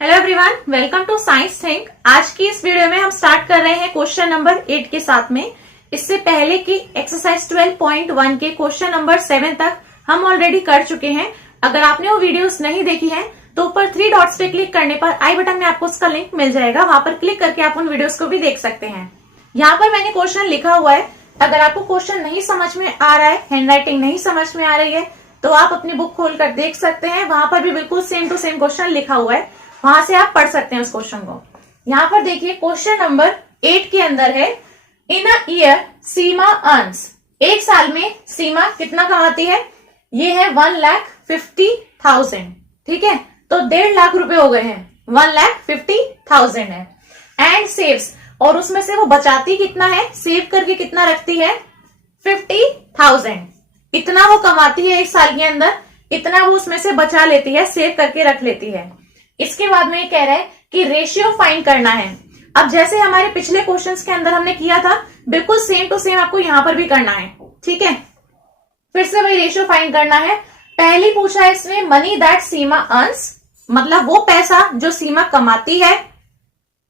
Hello everyone, welcome to science think. आज की इस वीडियो में हम स्टार्ट कर रहे हैं क्वेश्चन नंबर 8 के साथ में। इससे पहले की एक्सरसाइज 12.1 के क्वेश्चन नंबर 7 तक हम ऑलरेडी कर चुके हैं। अगर आपने वो वीडियोस नहीं देखी हैं तो ऊपर 3 डॉट्स पे क्लिक करने पर आई बटन में आपको उसका लिंक मिल जाएगा, वहां पर क्लिक करके आप उन वीडियोस को भी देख सकते हैं। यहाँ पर मैंने क्वेश्चन लिखा हुआ है। अगर आपको क्वेश्चन नहीं समझ में आ रहा है, हैंडराइटिंग नहीं समझ में आ रही है, तो आप अपनी बुक खोलकर देख सकते हैं। वहां पर भी बिल्कुल सेम टू सेम क्वेश्चन लिखा हुआ है, वहां से आप पढ़ सकते हैं उस क्वेश्चन को। यहाँ पर देखिए क्वेश्चन नंबर 8 के अंदर है, इन अ ईयर सीमा अर्न्स, एक साल में सीमा कितना कमाती है? ये है 1,50,000। ठीक है, तो 1.5 लाख रुपए हो गए हैं, 1,50,000 है। एंड सेव्स, और उसमें से वो बचाती कितना है, सेव करके कितना रखती है? 50,000। इतना वो कमाती है एक साल के अंदर, इतना वो उसमें से बचा लेती है, सेव करके रख लेती है। इसके बाद में ये कह रहा है कि रेशियो फाइंड करना है। अब जैसे हमारे पिछले क्वेश्चंस के अंदर हमने किया था, बिल्कुल सेम टू सेम आपको यहां पर भी करना है। ठीक है, फिर से वही रेशियो फाइंड करना है। पहली पूछा है इसमें, मनी दैट सीमा अर्न्स, मतलब वो पैसा जो सीमा कमाती है,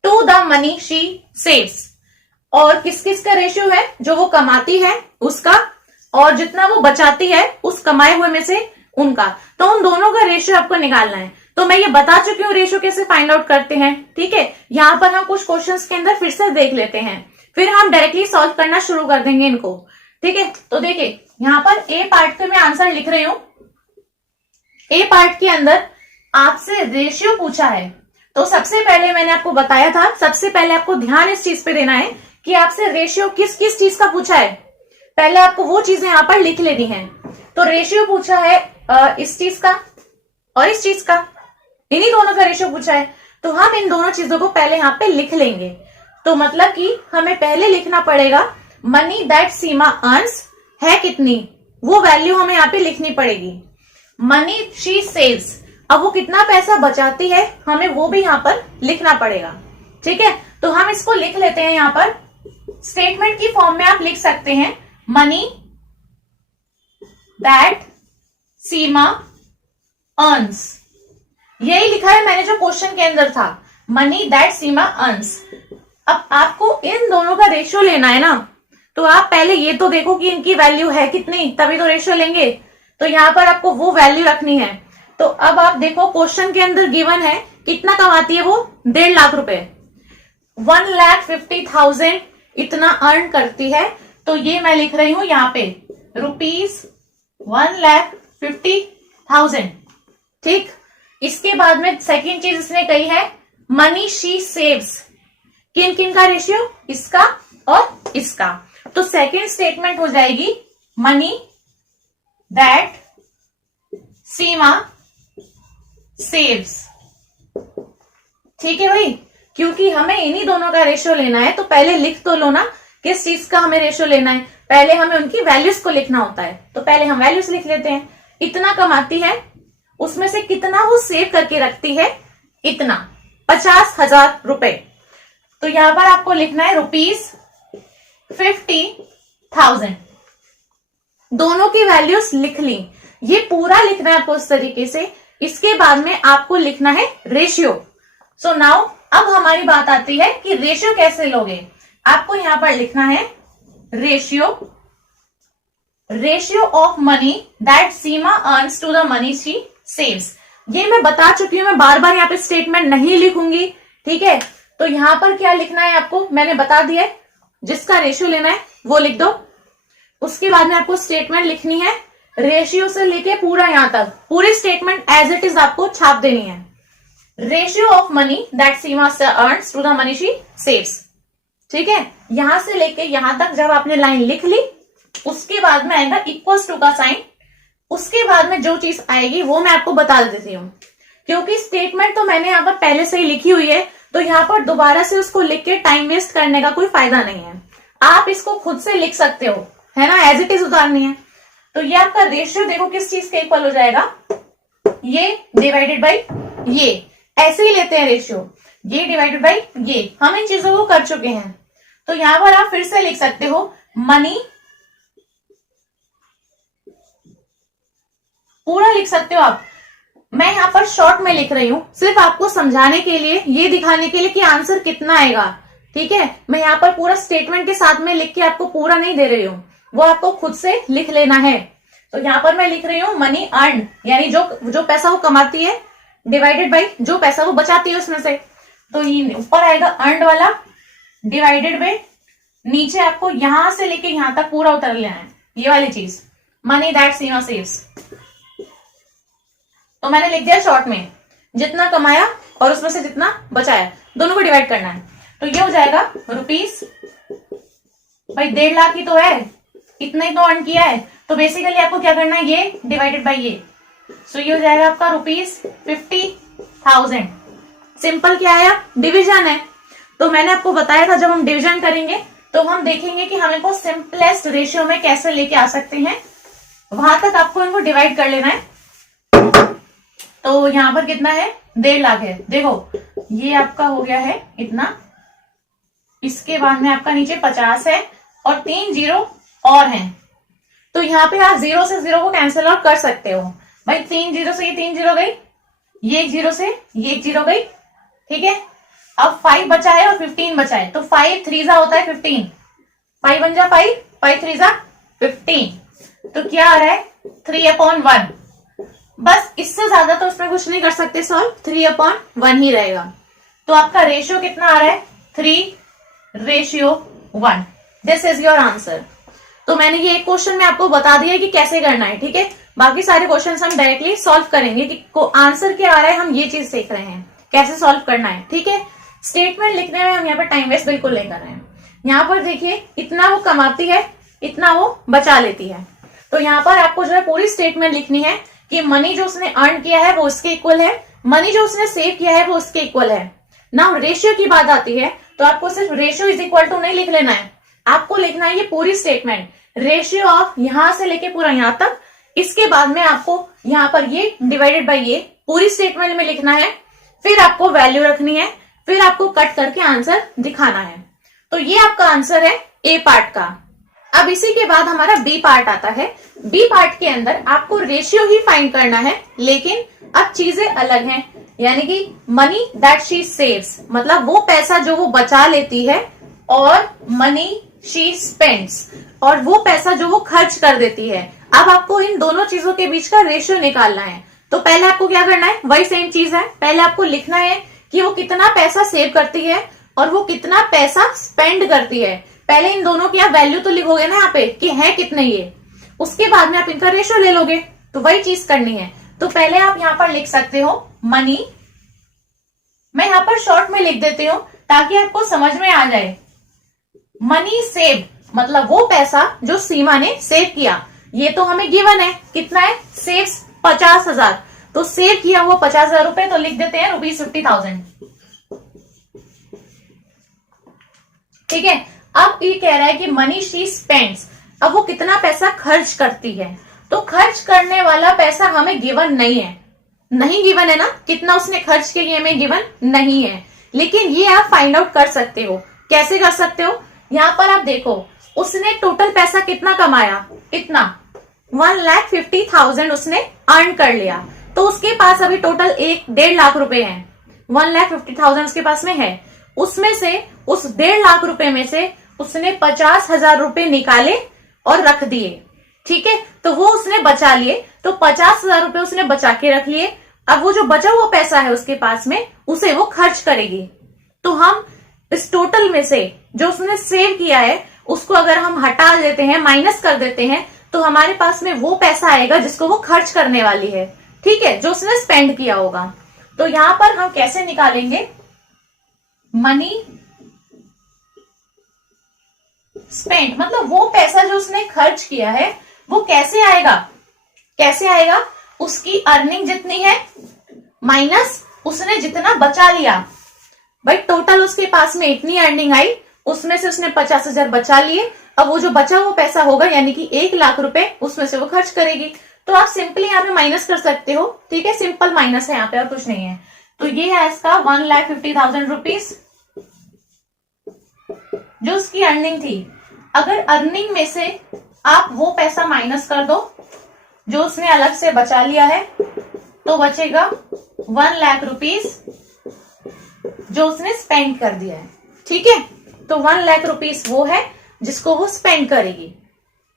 to the money she saves, और किस किस का रेशियो है? जो वो कमाती है उसका, और जितना वो बचाती है उस कमाए हुए में से उनका। तो उन दोनों का रेशियो आपको निकालना है। तो मैं ये बता चुकी हूँ रेशियो कैसे फाइंड आउट करते हैं। ठीक है, यहाँ पर हम कुछ क्वेश्चंस के अंदर फिर से देख लेते हैं, फिर हम डायरेक्टली सॉल्व करना शुरू कर देंगे इनको। ठीक है, तो देखिए यहाँ पर ए पार्ट के मैं आंसर लिख रही हूं। ए पार्ट के अंदर आपसे रेशियो पूछा है, तो सबसे पहले मैंने आपको बताया था, सबसे पहले आपको ध्यान इस चीज पे देना है कि आपसे रेशियो किस किस चीज का पूछा है। पहले आपको वो चीजें यहाँ पर लिख लेनी है। तो रेशियो पूछा है इस चीज का और इस चीज का, इन्हीं दोनों का रेशियो पूछा है। तो हम इन दोनों चीजों को पहले यहाँ पे लिख लेंगे। तो मतलब कि हमें पहले लिखना पड़ेगा मनी दैट सीमा अर्न्स है कितनी, वो वैल्यू हमें यहाँ पे लिखनी पड़ेगी। मनी शी सेव्स, अब वो कितना पैसा बचाती है, हमें वो भी यहाँ पर लिखना पड़ेगा। ठीक है, तो हम इसको लिख लेते हैं। यहाँ पर स्टेटमेंट की फॉर्म में आप लिख सकते हैं, मनी दैट सीमा अर्न्स, यही लिखा है मैंने जो क्वेश्चन के अंदर था, मनी दैट सीमा अर्न्स। अब आपको इन दोनों का रेशियो लेना है ना, तो आप पहले ये तो देखो कि इनकी वैल्यू है कितनी, तभी तो रेशियो लेंगे। तो यहाँ पर आपको वो वैल्यू रखनी है। तो अब आप देखो क्वेश्चन के अंदर गिवन है कितना कमाती है वो, 1.5 लाख रुपए, 1,50,000 इतना अर्न करती है। तो ये मैं लिख रही हूं यहाँ पे रुपीज 1,50,000। ठीक, इसके बाद में सेकंड चीज इसने कही है, मनी शी सेव्स, किन किन का रेशियो, इसका और इसका। तो सेकंड स्टेटमेंट हो जाएगी मनी दैट सीमा सेव्स। ठीक है भाई, क्योंकि हमें इन्हीं दोनों का रेशियो लेना है, तो पहले लिख तो लो ना किस चीज का हमें रेशियो लेना है। पहले हमें उनकी वैल्यूज को लिखना होता है, तो पहले हम वैल्यूज लिख लेते हैं। इतना कमाती है, उसमें से कितना वो सेव करके रखती है, इतना 50,000 रुपए। तो यहां पर आपको लिखना है रुपीज 50,000। दोनों की वैल्यूज लिख ली, ये पूरा लिखना है आपको इस तरीके से। इसके बाद में आपको लिखना है रेशियो। सो नाउ अब हमारी बात आती है कि रेशियो कैसे लोगे। आपको यहां पर लिखना है ratio of money that Seema earns to the money she saves. ये मैं बता चुकी हूं, मैं बार बार यहाँ पे स्टेटमेंट नहीं लिखूंगी। ठीक है, तो यहां पर क्या लिखना है आपको मैंने बता दिया है, जिसका रेशियो लेना है वो लिख दो। उसके बाद में आपको स्टेटमेंट लिखनी है, रेशियो से लेके पूरा यहां तक पूरी स्टेटमेंट एज इट इज आपको छाप देनी है। Ratio of money that Seema earns to the money she saves. ठीक है, यहां से लेके यहां तक जब आपने लाइन लिख ली, उसके बाद में आएगा इक्वल्स टू का साइन। उसके बाद में जो चीज आएगी वो मैं आपको बता देती हूँ, क्योंकि स्टेटमेंट तो मैंने यहाँ पर पहले से ही लिखी हुई है, तो यहाँ पर दोबारा से उसको लिख के टाइम वेस्ट करने का कोई फायदा नहीं है। आप इसको खुद से लिख सकते हो, है ना, एज इट इज उतारनी है। तो ये आपका रेशियो देखो किस चीज के इक्वल हो जाएगा, ये डिवाइडेड बाई ये, ऐसे ही लेते हैं रेशियो, ये डिवाइडेड बाई ये। हम इन चीजों को कर चुके हैं, तो यहां पर आप फिर से लिख सकते हो मनी, पूरा लिख सकते हो आप, मैं यहाँ पर शॉर्ट में लिख रही हूँ, सिर्फ आपको समझाने के लिए, ये दिखाने के लिए कि आंसर कितना आएगा। ठीक है, मैं यहाँ पर पूरा स्टेटमेंट के साथ में लिख के आपको पूरा नहीं दे रही हूँ, वो आपको खुद से लिख लेना है। तो यहाँ पर मैं लिख रही हूँ मनी अर्न, यानी जो पैसा वो कमाती है डिवाइडेड बाई जो पैसा वो बचाती है उसमें से। तो ये ऊपर आएगा अर्नड वाला डिवाइडेड बाई, नीचे आपको यहां से लेके यहां तक पूरा उतर लेना है, ये वाली चीज, मनी दैट सीमा सेव्स। तो मैंने लिख दिया शॉर्ट में, जितना कमाया और उसमें से जितना बचाया, दोनों को डिवाइड करना है। तो ये हो जाएगा रुपीस, भाई 1.5 लाख ही तो है, इतना ही तो अर्न किया है, तो बेसिकली आपको क्या करना है, ये डिवाइडेड बाई ये। सो ये हो जाएगा आपका रुपीस 50,000। सिंपल क्या आया, डिवीजन है। तो मैंने आपको बताया था जब हम डिवीजन करेंगे तो हम देखेंगे कि हम इनको सिंपलेस्ट रेशियो में कैसे लेके आ सकते हैं, वहां तक आपको इनको डिवाइड कर लेना है। तो यहां पर कितना है, 1.5 लाख है। देखो ये आपका हो गया है इतना, इसके बाद में आपका नीचे 50 है और 3 जीरो और हैं। तो यहाँ पे आप 0 से 0 को कैंसिल आउट कर सकते हो। भाई 3 जीरो से ये 3 जीरो गई, ये 1 जीरो से ये 1 जीरो गई। ठीक है, अब 5 बचा है और 15 बचा है, तो 5 3 होता है 15, 5 बन जा 5, 5 3 15। तो क्या आ रहा है, 3/1। बस इससे ज्यादा तो इसमें कुछ नहीं कर सकते सॉल्व, 3/1 ही रहेगा। तो आपका रेशियो कितना आ रहा है, 3:1। This is your answer. तो मैंने ये एक क्वेश्चन में आपको बता दिया कि कैसे करना है। ठीक है, बाकी सारे क्वेश्चन हम डायरेक्टली सॉल्व करेंगे कि आंसर क्या आ रहा है, हम ये चीज सीख रहे हैं कैसे सॉल्व करना है। ठीक है, स्टेटमेंट लिखने में हम यहाँ पर टाइम वेस्ट बिल्कुल नहीं कर रहे हैं। यहाँ पर देखिए, इतना वो कमाती है, इतना वो बचा लेती है। तो यहाँ पर आपको जो है पूरी स्टेटमेंट लिखनी है कि मनी जो उसने अर्न किया है वो उसके इक्वल है, मनी जो उसने सेव किया है वो उसके इक्वल है ना। रेशियो की बात आती है तो आपको सिर्फ रेशियो इज इक्वल टू नहीं लिख लेना है, आपको लिखना है ये पूरी स्टेटमेंट, रेशियो ऑफ यहां से लेके पूरा यहां तक। इसके बाद में आपको यहाँ पर ये डिवाइडेड बाय ये पूरी स्टेटमेंट में लिखना है, फिर आपको वैल्यू रखनी है, फिर आपको कट करके आंसर दिखाना है। तो ये आपका आंसर है ए पार्ट का। अब इसी के बाद हमारा बी पार्ट आता है। बी पार्ट के अंदर आपको रेशियो ही फाइंड करना है, लेकिन अब चीजें अलग हैं, यानी कि मनी दैट शी सेव्स, मतलब वो पैसा जो वो बचा लेती है, और मनी शी स्पेंड्स, और वो पैसा जो वो खर्च कर देती है। अब आपको इन दोनों चीजों के बीच का रेशियो निकालना है। तो पहले आपको क्या करना है, वही सेम चीज है, पहले आपको लिखना है कि वो कितना पैसा सेव करती है और वो कितना पैसा स्पेंड करती है। पहले इन दोनों की आप वैल्यू तो लिखोगे ना यहाँ पे कि है कितने ये, उसके बाद में आप इनका रेशियो ले लोगे। तो वही चीज करनी है। तो पहले आप यहाँ पर लिख सकते हो मनी, मैं यहाँ पर शॉर्ट में लिख देती हूँ ताकि आपको समझ में आ जाए। मनी सेव मतलब वो पैसा जो सीमा ने सेव किया, ये तो हमें गिवन है, कितना है, सेव्स 50,000, तो सेव किया हुआ 50,000 रुपए, तो लिख देते हैं ₹50,000। ठीक है, अब ये कह रहा है कि मनी शी स्पेंड्स, अब वो कितना पैसा खर्च करती है। तो खर्च करने वाला पैसा हमें गिवन नहीं है, नहीं गिवन है ना, कितना उसने खर्च किया ये हमें गिवन नहीं है, लेकिन ये आप फाइंड आउट कर सकते हो। कैसे कर सकते हो, यहाँ पर आप देखो, उसने टोटल पैसा कितना कमाया, इतना 1,50,000 उसने अर्न कर लिया, तो उसके पास अभी टोटल 1.5 लाख रुपए हैं। 1,50,000 उसके पास में है, उसमें से उस 1.5 लाख रुपए में से उसने 50,000 रुपए निकाले और रख दिए। ठीक है, तो वो उसने बचा लिए, तो 50,000 रुपए उसने बचा के रख लिए। अब वो जो बचा हुआ पैसा है उसके पास में, उसे वो खर्च करेगी। तो हम इस टोटल में से जो उसने सेव किया है उसको अगर हम हटा देते हैं, माइनस कर देते हैं, तो हमारे पास में वो पैसा आएगा जिसको वो खर्च करने वाली है। ठीक है, जो उसने स्पेंड किया होगा। तो यहां पर हम कैसे निकालेंगे, मनी स्पेंड मतलब वो पैसा जो उसने खर्च किया है वो कैसे आएगा, कैसे आएगा, उसकी अर्निंग जितनी है माइनस उसने जितना बचा लिया। भाई टोटल उसके पास में इतनी अर्निंग आई, उसमें से उसने 50,000 बचा लिए, अब वो जो बचा वो पैसा होगा यानी कि 1 लाख रुपए उसमें से वो खर्च करेगी। तो आप सिंपली यहाँ पे माइनस कर सकते हो। ठीक है, सिंपल माइनस है यहाँ पे और कुछ नहीं है। तो ये है इसका 1,50,000 रुपीज जो उसकी अर्निंग थी। अगर अर्निंग में से आप वो पैसा माइनस कर दो जो उसने अलग से बचा लिया है, तो बचेगा 1 लाख रुपीस जो उसने स्पेंड कर दिया है। ठीक है, तो 1 लाख रुपीस वो है जिसको वो स्पेंड करेगी।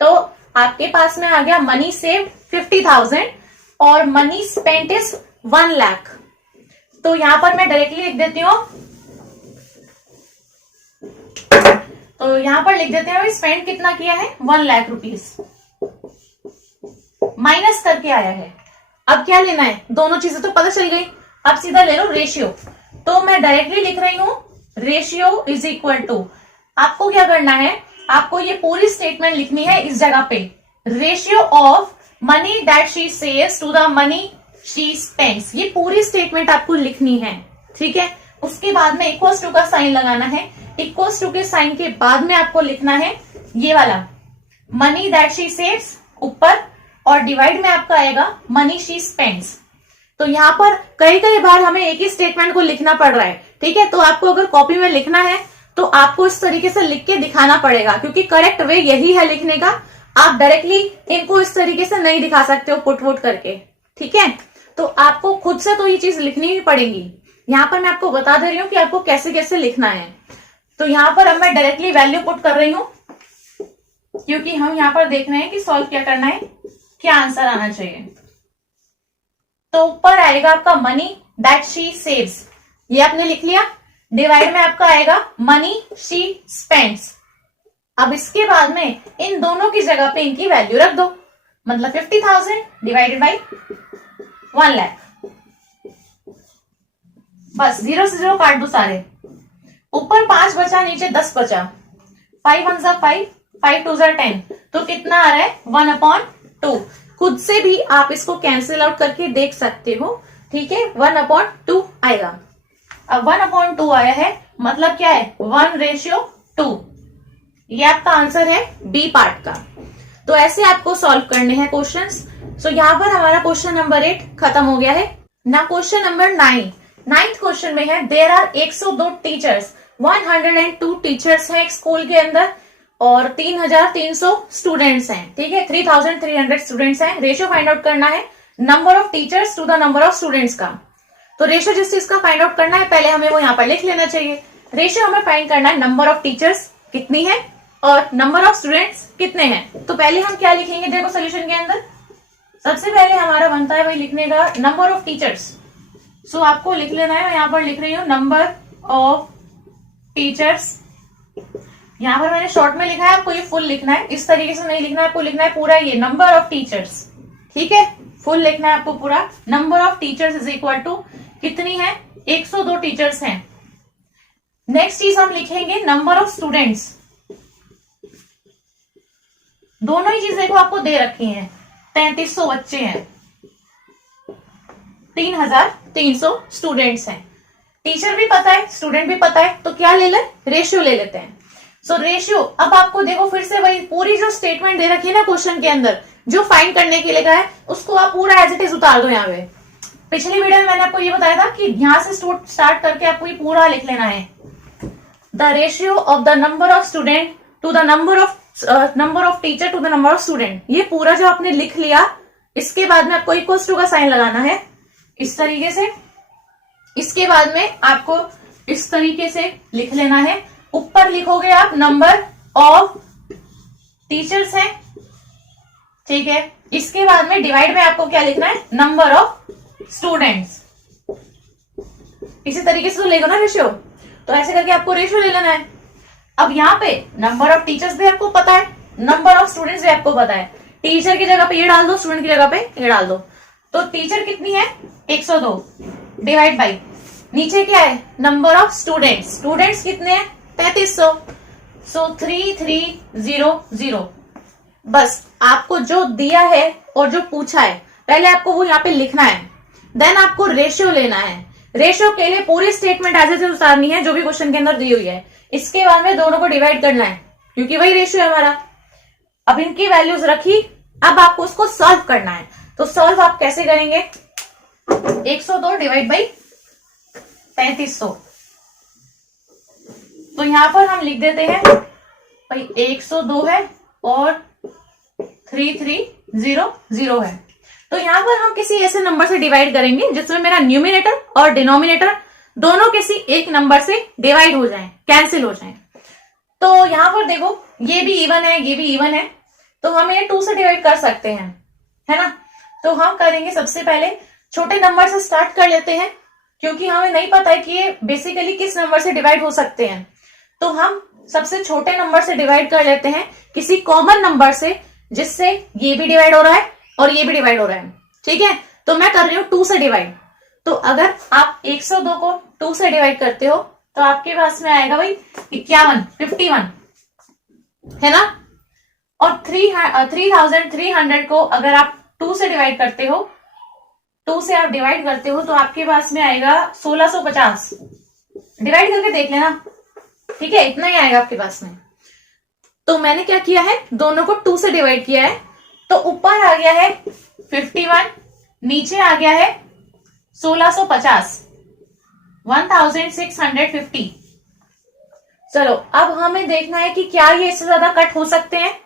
तो आपके पास में आ गया मनी सेव 50,000 और मनी स्पेंट इज 1 लाख। तो यहां पर मैं डायरेक्टली लिख देती हूं, तो यहां पर लिख देते हैं स्पेंड कितना किया है 1 लाख रुपीस, माइनस करके आया है। अब क्या लेना है, दोनों चीजें तो पता चल गई, अब सीधा ले लो रेशियो। तो मैं डायरेक्टली लिख रही हूं रेशियो इज इक्वल टू, आपको क्या करना है, आपको ये पूरी स्टेटमेंट लिखनी है इस जगह पे, ratio of money that she saves to the money she spends, ये पूरी स्टेटमेंट आपको लिखनी है। ठीक है, उसके बाद में इक्वल्स टू का साइन लगाना है, इक्वल्स टू के साइन के बाद में आपको लिखना है ये वाला मनी दैट शी सेव्स ऊपर, और डिवाइड में आपका आएगा मनी शी स्पेंड्स। तो यहाँ पर कई कई बार हमें एक ही स्टेटमेंट को लिखना पड़ रहा है। ठीक है, तो आपको अगर कॉपी में लिखना है तो आपको इस तरीके से लिख के दिखाना पड़ेगा, क्योंकि करेक्ट वे यही है लिखने का। आप डायरेक्टली इनको इस तरीके से नहीं दिखा सकते हो पुट वुट करके। ठीक है, तो आपको खुद से तो ये चीज लिखनी ही पड़ेगी। यहाँ पर मैं आपको बता दे रही हूँ कि आपको कैसे कैसे लिखना है। तो यहाँ पर अब मैं डायरेक्टली वैल्यू पुट कर रही हूँ, क्योंकि हम यहाँ पर देख रहे हैं कि सॉल्व क्या करना है, क्या आंसर आना चाहिए। तो ऊपर आएगा आपका मनी दैट शी सेव्स, ये आपने लिख लिया, डिवाइड में आपका आएगा मनी शी स्पेंड्स। अब इसके बाद में इन दोनों की जगह पे इनकी वैल्यू रख दो, मतलब 50,000 डिवाइडेड बाई 1 लाख, बस 0 से 0 काट दो सारे, ऊपर 5 बचा नीचे 10 बचा, 5 1 जा 5, 5 2 जा 10, तो कितना आ रहा है 1/2। खुद से भी आप इसको कैंसिल आउट करके देख सकते हो। ठीक है, 1/2 आएगा। अब 1/2 आया है, मतलब क्या है 1:2। ये आपका आंसर है बी पार्ट का। तो ऐसे आपको सॉल्व करने हैं क्वेश्चंस। सो यहाँ पर हमारा क्वेश्चन नंबर 8 खत्म हो गया है ना। क्वेश्चन नंबर 9, 9th क्वेश्चन में है देयर आर 102 टीचर्स, 102 टीचर्स हैं एक स्कूल के अंदर और 3,300 स्टूडेंट्स हैं। ठीक है, 3,300 स्टूडेंट्स हैं। रेशियो फाइंड आउट करना है number of teachers to the number of students का। तो रेशियो जिस चीज का फाइंड आउट करना है पहले हमें वो यहाँ पर लिख लेना चाहिए। रेशियो हमें फाइंड करना है नंबर ऑफ टीचर्स कितनी है और नंबर ऑफ स्टूडेंट्स कितने हैं। तो पहले हम क्या लिखेंगे, देखो सोल्यूशन के अंदर सबसे पहले हमारा बनता है वही लिखने का नंबर ऑफ टीचर्स। सो आपको लिख लेना है, मैं यहाँ पर लिख रही हूँ नंबर ऑफ टीचर्स। यहाँ पर मैंने शॉर्ट में लिखा है, आपको ये फुल लिखना है, इस तरीके से नहीं लिखना है, आपको लिखना है पूरा ये नंबर ऑफ टीचर्स। ठीक है, फुल लिखना है आपको पूरा। Number of teachers is equal to कितनी है 102 टीचर्स हैं। नेक्स्ट चीज हम लिखेंगे नंबर ऑफ स्टूडेंट्स। दोनों ही चीज देखो आपको दे रखी हैं, 3300 बच्चे हैं, 3,300 स्टूडेंट्स हैं। टीचर भी पता है स्टूडेंट भी पता है, तो क्या ले ले, रेशियो ले लेते हैं। सो रेशियो, अब आपको देखो फिर से वही पूरी जो स्टेटमेंट दे रखी है ना क्वेश्चन के अंदर, जो फाइंड करने के लिए कहा है उसको आप पूरा एज इट इज उतार दो यहाँ पे। पिछली वीडियो में मैंने आपको ये बताया था कि यहां से स्टार्ट करके आपको ये पूरा लिख लेना है, the ratio of the number of student to the number of teacher to the number of student. ये पूरा जो आपने लिख लिया, इसके बाद में आपको इक्वल्स टू का साइन लगाना है इस तरीके से। इसके बाद में आपको इस तरीके से लिख लेना है, ऊपर लिखोगे आप नंबर ऑफ टीचर्स हैं। ठीक है, इसके बाद में डिवाइड में आपको क्या लिखना है, नंबर ऑफ स्टूडेंट्स। इसी तरीके से तो लेगा ना रेशियो, तो ऐसे करके आपको रेशियो ले लेना है। अब यहाँ पे नंबर ऑफ टीचर्स भी आपको पता है, नंबर ऑफ स्टूडेंट्स भी आपको पता है। टीचर की जगह पे ये डाल दो, स्टूडेंट की जगह पे ये डाल दो। तो टीचर कितनी है 102 डिवाइड बाई नीचे क्या है नंबर ऑफ स्टूडेंट्स, स्टूडेंट्स कितने हैं 3300, सो 3300। बस आपको जो दिया है और जो पूछा है पहले आपको वो यहाँ पे लिखना है, देन आपको रेशियो लेना है। रेशियो के लिए पूरी स्टेटमेंट ऐसे से उतारनी है जो भी क्वेश्चन के अंदर दी हुई है। इसके बाद में दोनों को डिवाइड करना है क्योंकि वही रेशियो है हमारा। अब इनकी वैल्यूज रखी, अब आपको उसको सॉल्व करना है। तो सॉल्व आप कैसे करेंगे, 102 डिवाइड बाई 3300। तो यहां पर हम लिख देते हैं भाई 102 है और 3300 है। तो यहाँ पर हम किसी ऐसे नंबर से डिवाइड करेंगे जिसमें मेरा न्यूमिनेटर और डिनोमिनेटर दोनों किसी एक नंबर से डिवाइड हो जाएं, कैंसिल हो जाएं। तो यहाँ पर देखो ये भी इवन है, ये भी इवन है, तो हम ये 2 से डिवाइड कर सकते हैं, है ना। तो हम करेंगे सबसे पहले छोटे नंबर से स्टार्ट कर लेते हैं, क्योंकि हमें नहीं पता है कि ये बेसिकली किस नंबर से डिवाइड हो सकते हैं। तो हम सबसे छोटे नंबर से डिवाइड कर लेते हैं किसी कॉमन नंबर से, जिससे ये भी डिवाइड हो रहा है और ये भी डिवाइड हो रहा है। ठीक है, तो मैं कर रही हूं 2 से डिवाइड। तो अगर आप 102 को 2 से डिवाइड करते हो तो आपके पास में आएगा भाई 51 है ना। और 3300 को अगर आप 2 से डिवाइड करते हो, 2 से आप डिवाइड करते हो तो आपके पास में आएगा 1650। डिवाइड करके देख लेना, ठीक है, इतना ही आएगा आपके पास में। तो मैंने क्या किया है, दोनों को 2 से डिवाइड किया है, तो ऊपर आ गया है 51, नीचे आ गया है 1650, 1650। चलो अब हमें देखना है कि क्या ये इससे ज्यादा कट हो सकते हैं,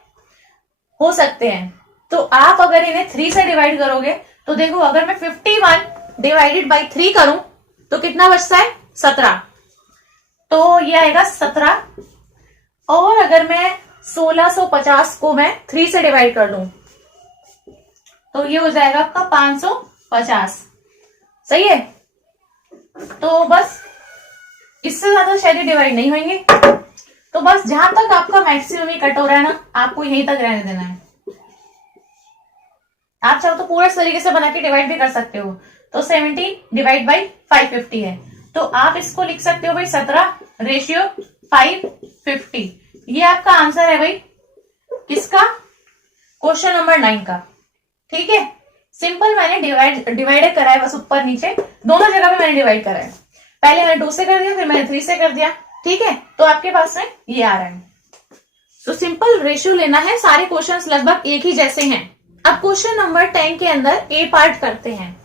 हो सकते हैं। तो आप अगर इन्हें 3 से डिवाइड करोगे तो देखो, अगर मैं 51 डिवाइडेड बाई 3 करूं तो कितना बचता है, 17। तो ये आएगा 17। और अगर मैं 1650 को मैं 3 से डिवाइड कर लूं तो ये हो जाएगा आपका 550। सही है। तो बस इससे ज्यादा शायद डिवाइड नहीं होंगे। तो बस जहां तक आपका मैक्सिमम ही कट हो रहा है ना, आपको यहीं तक रहने देना है। आप चाहो तो पूरा इस तरीके से बना के डिवाइड भी कर सकते हो। तो 17 डिवाइड बाई 550 है, तो आप इसको लिख सकते हो भाई 17/550। ये आपका आंसर है भाई किसका, क्वेश्चन नंबर 9 का। ठीक है, सिंपल मैंने डिवाइड करा है, बस ऊपर नीचे दोनों जगह पे मैंने डिवाइड करा है। पहले मैंने 2 से कर दिया, फिर मैंने 3 से कर दिया। ठीक है, तो आपके पास में ये आ रहा है। तो सिंपल रेशियो लेना है, सारे क्वेश्चंस लगभग एक ही जैसे हैं। अब क्वेश्चन नंबर 10 के अंदर ए पार्ट करते हैं।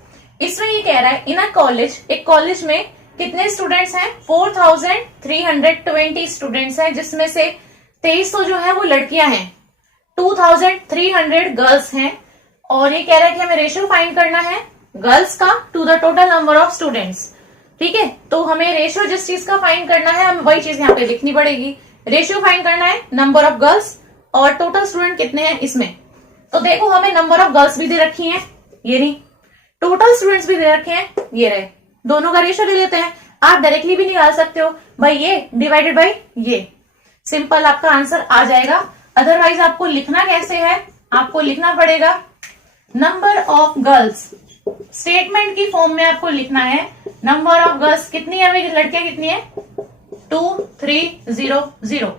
इसमें ये कह रहा है, इन अ कॉलेज, एक कॉलेज में कितने स्टूडेंट्स हैं, 4320 स्टूडेंट्स हैं, जिसमें से 2300 जो है वो लड़कियां हैं, 2300 गर्ल्स हैं। और ये कह रहा है कि हमें रेशियो फाइंड करना है गर्ल्स का to the total number of students. ठीक है, तो हमें रेशियो जिस चीज का फाइंड करना है, हमें वही चीज यहाँ पे लिखनी पड़ेगी। रेशियो फाइंड करना है नंबर ऑफ गर्ल्स और टोटल स्टूडेंट कितने हैं इसमें। तो देखो, हमें नंबर ऑफ गर्ल्स भी दे रखी है, ये नहीं, टोटल स्टूडेंट्स भी दे रखे हैं, ये रहे। दोनों का रेशियो ले लेते हैं। आप डायरेक्टली भी निकाल सकते हो भाई, ये डिवाइडेड बाई ये, सिंपल आपका आंसर आ जाएगा। अदरवाइज आपको लिखना कैसे है, आपको लिखना पड़ेगा नंबर ऑफ गर्ल्स, स्टेटमेंट की फॉर्म में आपको लिखना है नंबर ऑफ गर्ल्स कितनी है भाई, लड़कियां कितनी है, 2300,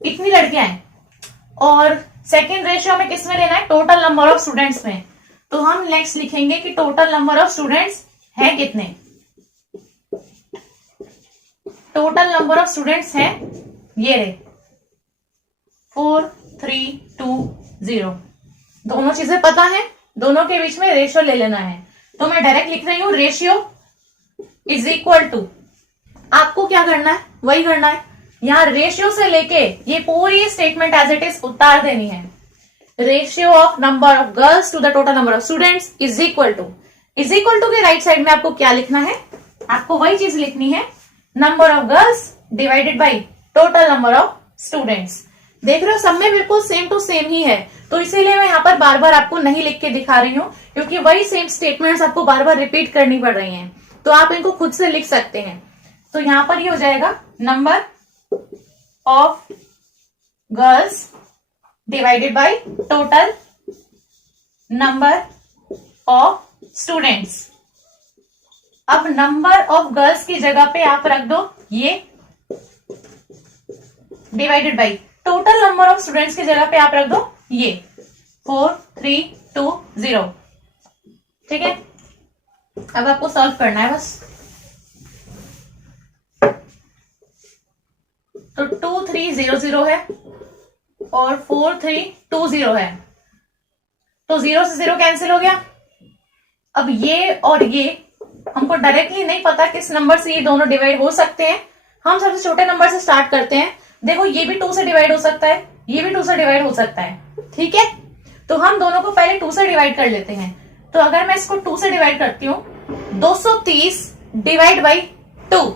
इतनी लड़कियां हैं। और सेकेंड रेशियो में किसमें लेना है, टोटल नंबर ऑफ स्टूडेंट्स में। तो हम नेक्स्ट लिखेंगे कि टोटल नंबर ऑफ स्टूडेंट्स है कितने, टोटल नंबर ऑफ स्टूडेंट्स है ये रहे 4320। दोनों चीजें पता है, दोनों के बीच में रेशियो ले लेना है। तो मैं डायरेक्ट लिख रही हूं, रेशियो इज इक्वल टू, आपको क्या करना है वही करना है, यहां रेशियो से लेके ये पूरी स्टेटमेंट एज इट इज उतार देनी है। Ratio of number of girls to the total number of students is equal to के राइट साइड में आपको क्या लिखना है, आपको वही चीज लिखनी है, number of girls divided by total number of students. देख रहे हो, सब में बिल्कुल सेम टू सेम ही है। तो इसीलिए मैं यहाँ पर बार बार आपको नहीं लिख के दिखा रही हूँ, क्योंकि वही सेम स्टेटमेंट्स आपको बार बार रिपीट करनी पड़ रही हैं। तो आप इनको खुद से लिख सकते हैं। तो यहाँ पर ये हो जाएगा number of girls divided by total number of students. अब नंबर ऑफ गर्ल्स की जगह पे आप रख दो ये, divided by total number of students की जगह पे आप रख दो ये 4320। ठीक है, अब आपको सॉल्व करना है बस। तो 2300 है और 4320 है, तो 0 से 0 कैंसिल हो गया। अब ये और ये हमको डायरेक्टली नहीं पता किस नंबर से ये दोनों डिवाइड हो सकते हैं। हम सबसे छोटे नंबर से स्टार्ट करते हैं। देखो, ये भी 2 से डिवाइड हो सकता है, ये भी 2 से डिवाइड हो सकता है। ठीक है, तो हम दोनों को पहले 2 से डिवाइड कर लेते हैं। तो अगर मैं इसको 2 से डिवाइड करती हूँ, 230 डिवाइड बाई 2,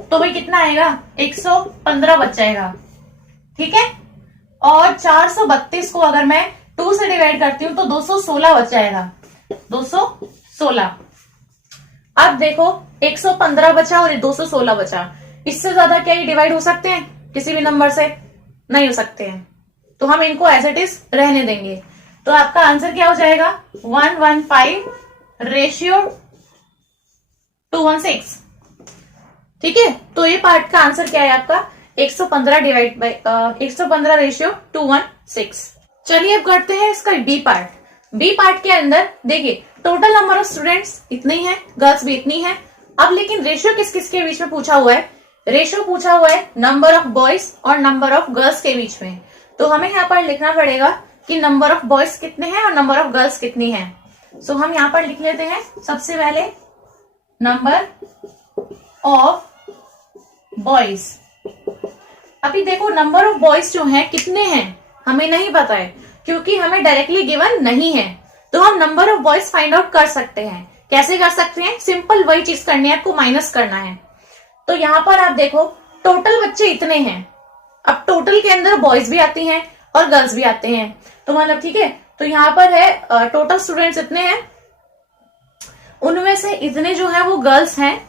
तो भाई कितना आएगा, 115 बच जाएगा। ठीक है, और 432 को अगर मैं 2 से डिवाइड करती हूँ तो 216 बच जाएगा, 216। अब देखो 115 बचा और 216 बचा, इससे ज्यादा क्या ये डिवाइड हो सकते हैं किसी भी नंबर से? नहीं हो सकते हैं, तो हम इनको एज इट इज रहने देंगे। तो आपका आंसर क्या हो जाएगा, 115 रेशियो 216। ठीक है, तो ये पार्ट का आंसर क्या है आपका, 115 डिवाइड बाई 115 रेशियो 216। चलिए अब करते हैं इसका बी पार्ट। बी पार्ट के अंदर देखिए टोटल नंबर ऑफ स्टूडेंट्स इतनी है, गर्ल्स भी इतनी है। अब लेकिन रेशियो किस किस के बीच में पूछा हुआ है, रेशियो पूछा हुआ है नंबर ऑफ बॉयज और नंबर ऑफ गर्ल्स के बीच में। तो हमें यहाँ पर लिखना पड़ेगा कि नंबर ऑफ बॉयज कितने हैं और नंबर ऑफ गर्ल्स कितनी है। सो हम यहाँ पर लिख लेते हैं सबसे पहले नंबर ऑफ बॉयज। अभी देखो नंबर ऑफ बॉयज जो है कितने हैं हमें नहीं पता है, क्योंकि हमें डायरेक्टली गिवन नहीं है। तो हम number of boys find out कर सकते हैं। कैसे कर सकते हैं, सिंपल वही चीज करनी है, आपको माइनस करना है। तो यहाँ पर आप देखो टोटल बच्चे इतने हैं, अब टोटल के अंदर बॉयज भी आती हैं और गर्ल्स भी आते हैं, तो मतलब ठीक है। तो यहाँ पर है टोटल स्टूडेंट्स इतने हैं, उनमें से इतने जो है वो गर्ल्स हैं,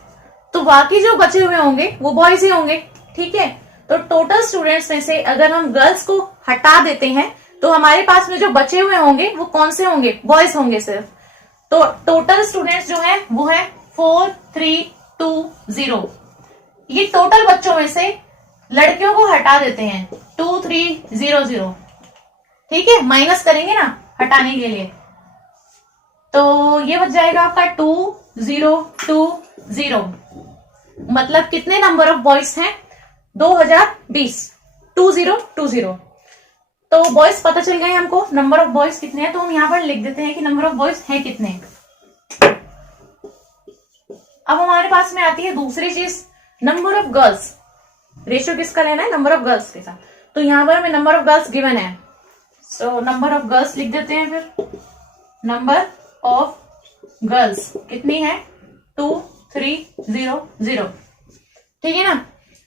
तो बाकी जो बचे हुए होंगे वो बॉयज ही होंगे। ठीक है, तो टोटल स्टूडेंट्स में से अगर हम गर्ल्स को हटा देते हैं तो हमारे पास में जो बचे हुए होंगे वो कौन से होंगे, बॉयज होंगे सिर्फ। तो टोटल स्टूडेंट्स जो है वो है 4320। ये टोटल बच्चों में से लड़कियों को हटा देते हैं 2300। ठीक है, माइनस करेंगे ना हटाने के लिए, तो ये बच जाएगा आपका 2020। मतलब कितने नंबर ऑफ बॉयज हैं, 2020, 2020। तो बॉयज पता चल गए हमको नंबर ऑफ बॉयज कितने हैं, तो हम यहां पर लिख देते हैं कि नंबर ऑफ बॉयज हैं कितने। अब हमारे पास में आती है दूसरी चीज, नंबर ऑफ गर्ल्स। रेशियो किसका लेना है, नंबर ऑफ गर्ल्स के साथ। तो यहां पर हमें नंबर ऑफ गर्ल्स गिवन है, सो नंबर ऑफ गर्ल्स लिख देते हैं। फिर नंबर ऑफ गर्ल्स कितनी है, 2300। ठीक है ना।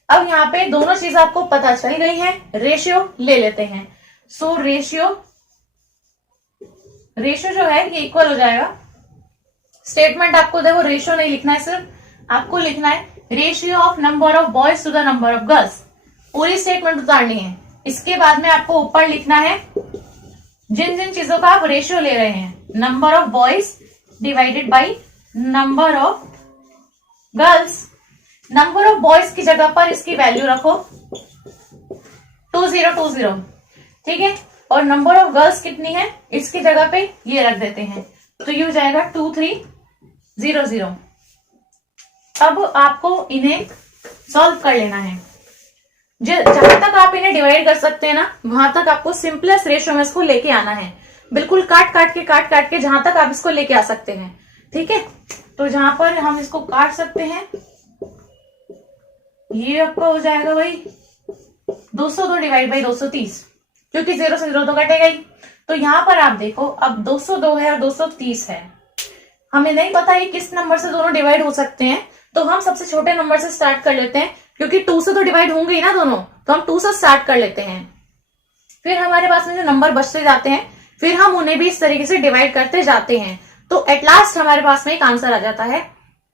अब यहाँ पे दोनों चीज आपको पता चल गई है, रेशियो ले लेते हैं। सो रेशियो जो है ये इक्वल हो जाएगा, स्टेटमेंट आपको देखो रेशियो नहीं लिखना है, सिर्फ आपको लिखना है ratio of number of boys to the number of girls. पूरी स्टेटमेंट उतारनी है। इसके बाद में आपको ऊपर लिखना है जिन जिन चीजों का आप रेशियो ले रहे हैं, number of boys divided by number of girls. Number of boys की जगह पर इसकी वैल्यू रखो 2020। ठीक है, और नंबर ऑफ गर्ल्स कितनी है इसकी जगह पे ये रख देते हैं, तो ये हो जाएगा 2300। अब आपको इन्हें सॉल्व कर लेना है। जहां तक आप इन्हें डिवाइड कर सकते हैं ना, वहां तक आपको सिंपलेस्ट रेशियो में इसको लेके आना है। बिल्कुल काट काट के जहां तक आप इसको लेके आ सकते हैं। ठीक है, तो जहां पर हम इसको काट सकते हैं, ये आपका हो जाएगा भाई 202 डिवाइड बाई 230, क्योंकि 0 से 0 तो कटेगा ही। तो यहां पर आप देखो अब 202 है और 230 है, हमें नहीं पता ये किस नंबर से दोनों डिवाइड हो सकते हैं, तो हम सबसे छोटे नंबर से स्टार्ट कर लेते हैं, क्योंकि 2 से तो डिवाइड होंगे ही ना दोनों, तो हम 2 से स्टार्ट कर लेते हैं। फिर हमारे पास में जो नंबर बचते जाते हैं, फिर हम उन्हें भी इस तरीके से डिवाइड करते जाते हैं, तो एट लास्ट हमारे पास में एक आंसर आ जाता है।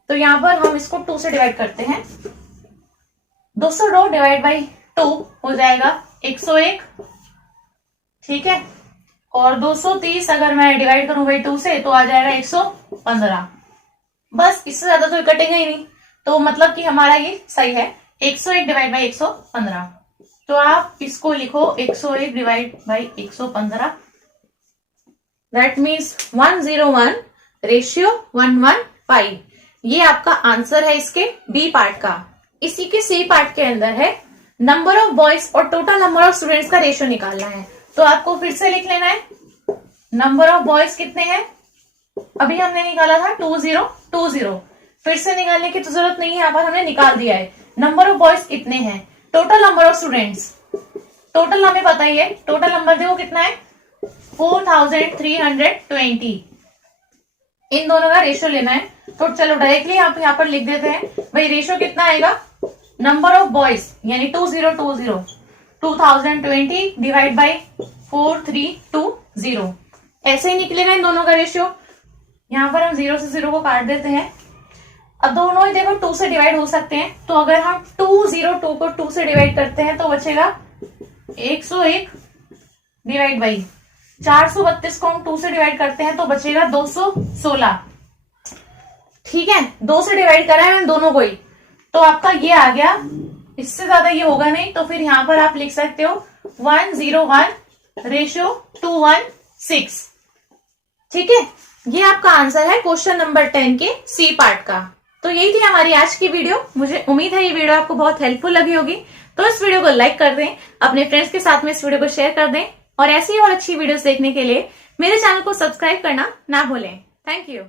तो यहाँ पर हम इसको 2 से डिवाइड करते हैं, 202 डिवाइड बाई 2 हो जाएगा 101। ठीक है, और 230 अगर मैं डिवाइड करूं बाई 2 से तो आ जाएगा 115। बस, इससे ज्यादा तो कटेगा ही नहीं, तो मतलब कि हमारा ये सही है 101 डिवाइड बाई 115। तो आप इसको लिखो 101 divide by 115, that means 101 ratio 115। ये आपका आंसर है इसके बी पार्ट का। इसी के सी पार्ट के अंदर है नंबर ऑफ बॉयज और टोटल नंबर ऑफ स्टूडेंट्स का रेशियो निकालना है। तो आपको फिर से लिख लेना है नंबर ऑफ बॉयज कितने हैं, अभी हमने निकाला था 2020, फिर से निकालने की तो जरूरत नहीं है, यहाँ पर हमने निकाल दिया है। नंबर ऑफ बॉयज कितने हैं, total number of students, total हमें पता ही है, टोटल नंबर देखो कितना है 4320। इन दोनों का रेशियो लेना है। तो चलो डायरेक्टली आप यहाँ पर लिख देते हैं। भाई रेशियो कितना आएगा, नंबर ऑफ बॉयज यानी 2020 2020 डिवाइड बाई 4320, ऐसे ही निकलेगा इन दोनों का रेशियो। यहाँ पर हम 0 से 0 को काट देते हैं। अब दोनों ही देखो 2 से डिवाइड हो सकते हैं, तो अगर हम 202 को 2 से डिवाइड करते हैं तो बचेगा 101 डिवाइड बाई 432 को हम 2 से डिवाइड करते हैं तो बचेगा 216। ठीक है, 2 से डिवाइड करा है मैंने दोनों को ही, तो आपका ये आ गया। इससे ज्यादा ये होगा नहीं, तो फिर यहां पर आप लिख सकते हो 101:216। ठीक है, ये आपका आंसर है क्वेश्चन नंबर 10 के सी पार्ट का। तो यही थी हमारी आज की वीडियो। मुझे उम्मीद है ये वीडियो आपको बहुत हेल्पफुल लगी होगी। तो इस वीडियो को लाइक कर दें, अपने फ्रेंड्स के साथ में इस वीडियो को शेयर कर दें, और ऐसी और अच्छी वीडियोस देखने के लिए मेरे चैनल को सब्सक्राइब करना ना भूलें। Thank you.